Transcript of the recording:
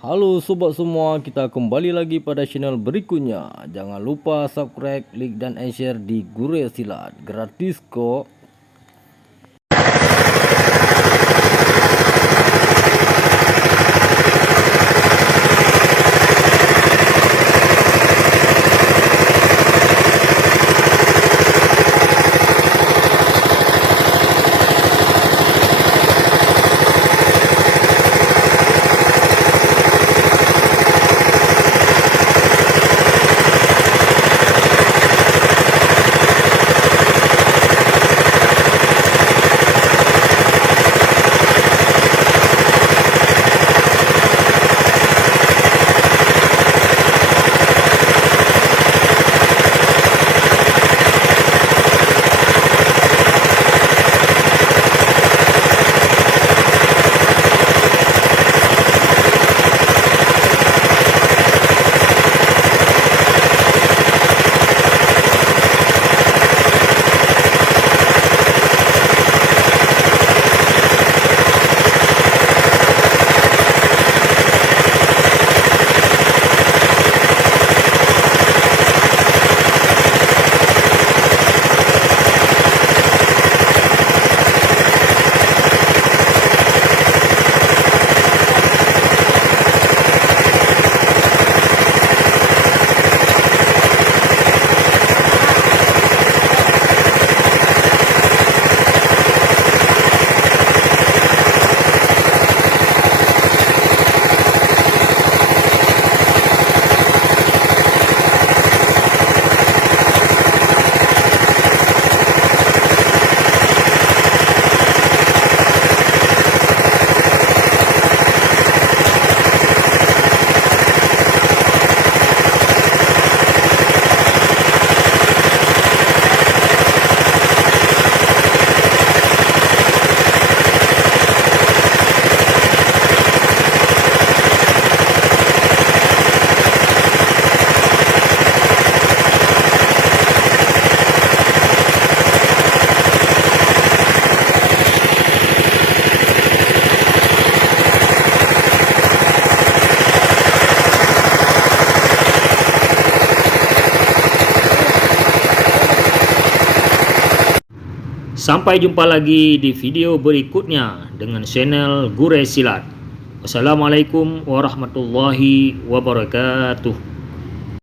Halo sobat semua, kita kembali lagi pada channel berikutnya. Jangan lupa subscribe, like dan share di Gure Silat. Gratis kok. Sampai jumpa lagi di video berikutnya dengan channel Gure Silat. Wassalamualaikum warahmatullahi wabarakatuh.